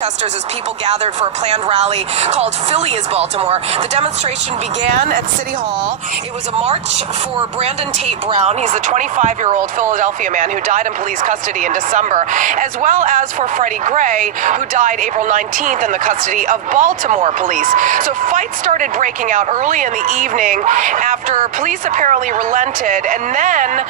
Protesters as people gathered for a planned rally called Philly is Baltimore. The demonstration began at City Hall. It was a march for Brandon Tate Brown. He's the 25-year-old Philadelphia man who died in police custody in December, as well as for Freddie Gray, who died April 19th in the custody of Baltimore police. So fights started breaking out early in the evening after police apparently relented and then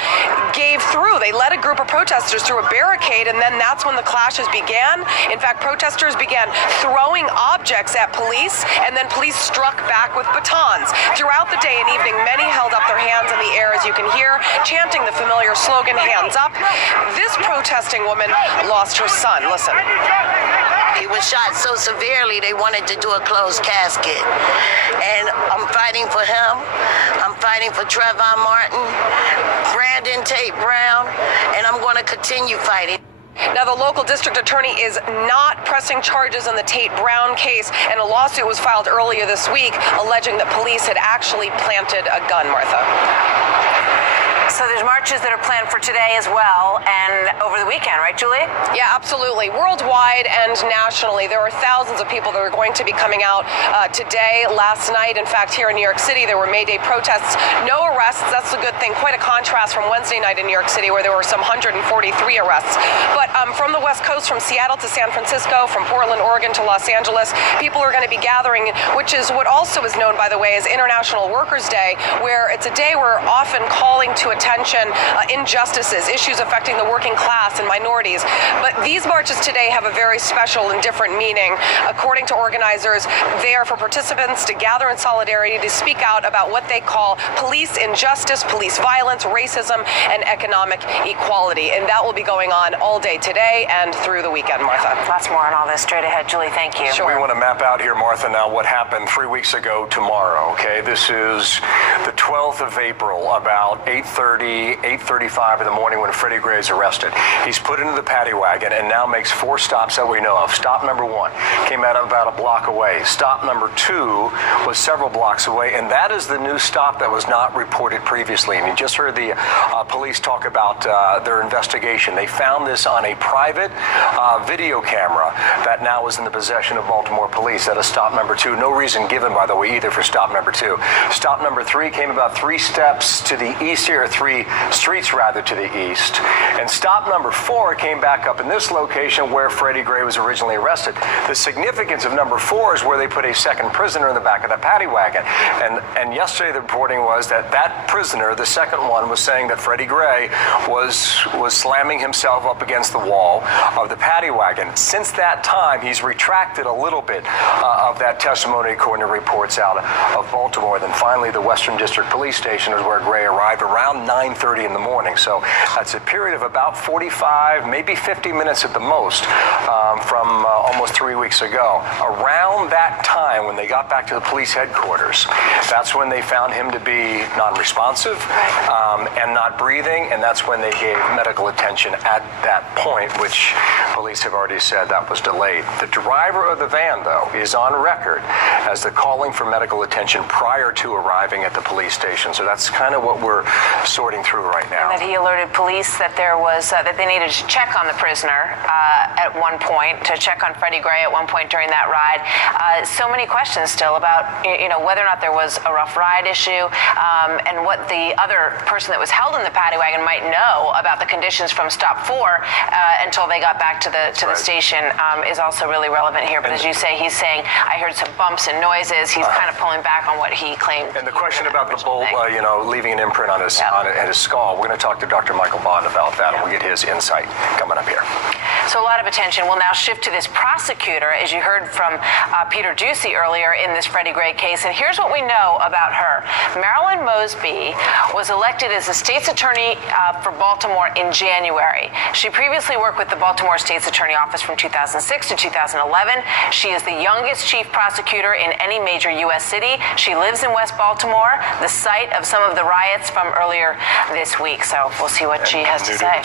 gave through. They led a group of protesters through a barricade, and then that's when the clashes began. In fact, protesters began throwing objects at police, and then police struck back with batons. Throughout the day and evening, many held up their hands in the air, as you can hear, chanting the familiar slogan, "Hands up." This protesting woman lost her son. Listen. He was shot so severely they wanted to do a closed casket. And I'm fighting for him. I'm fighting for Trayvon Martin, Brandon Tate Brown, and I'm going to continue fighting. Now, the local district attorney is not pressing charges in the Tate Brown case, and a lawsuit was filed earlier this week alleging that police had actually planted a gun, Martha. So there's marches that are planned for today as well and over the weekend, right, Julie? Yeah, absolutely. Worldwide and nationally, there are thousands of people that are going to be coming out today, last night. In fact, here in New York City, there were May Day protests. No arrests. That's a good thing. Quite a contrast from Wednesday night in New York City, where there were some 143 arrests. But from the West Coast, from Seattle to San Francisco, from Portland, Oregon to Los Angeles, people are going to be gathering, which is what also is known, by the way, as International Workers' Day, where it's a day we're often calling to attention injustices, issues affecting the working class and minorities. But these marches today have a very special and different meaning. According to organizers, they are for participants to gather in solidarity to speak out about what they call police injustice, police violence, racism, and economic equality. And that will be going on all day today and through the weekend, Martha. Lots more on all this straight ahead. Julie, thank you. Sure. We want to map out here, Martha, now what happened 3 weeks ago tomorrow, okay? This is the 12th of April, about 8:35 in the morning when Freddie Gray is arrested. He's put into the paddy wagon and now makes 4 stops that we know of. Stop number 1 came out about a block away. Stop number 2 was several blocks away, and that is the new stop that was not reported previously. And you just heard the police talk about their investigation. They found this on a private video camera that now is in the possession of Baltimore police. That is stop number 2. No reason given, by the way, either for stop number 2. Stop number 3 came about 3 steps to the east here, 3 streets rather to the east. And stop number 4 came back up in this location where Freddie Gray was originally arrested. The significance of number 4 is where they put a second prisoner in the back of the paddy wagon. And yesterday the reporting was that that prisoner, the second one, was saying that Freddie Gray was slamming himself up against the wall of the paddy wagon. Since that time, he's retracted a little bit of that testimony according to reports out of Baltimore. Then finally, the Western District Police Station is where Gray arrived around 9:30 in the morning. So that's a period of about 45, maybe 50 minutes at the most from almost 3 weeks ago. Around that time, when they got back to the police headquarters, that's when they found him to be non-responsive and not breathing, and that's when they gave medical attention at that point, which police have already said that was delayed. The driver of the van, though, is on record as the calling for medical attention prior to arriving at the police station. So that's kind of what we're sorting through right now. And that he alerted police that there was that they needed to check on the prisoner at one point, to check on Freddie Gray at one point during that ride. So many questions still about whether or not there was a rough ride issue, and what the other person that was held in the paddy wagon might know about the conditions from stop 4 until they got back to the station is also really relevant here. But as you say, he's saying, I heard some bumps and noises. He's kind of pulling back on what he claimed. And the question about the bolt, leaving an imprint on his skull, we're going to talk to Dr. Michael Bond about that, and we'll get his insight coming up here. So a lot of attention will now shift to this prosecutor, as you heard from Peter Ducey earlier in this Freddie Gray case. And here's what we know about her. Marilyn Mosby was elected as the state's attorney for Baltimore in January. She previously worked with the Baltimore State's Attorney Office from 2006 to 2011. She is the youngest chief prosecutor in any major U.S. city. She lives in West Baltimore, the site of some of the riots from earlier this week. So we'll see what she has to say.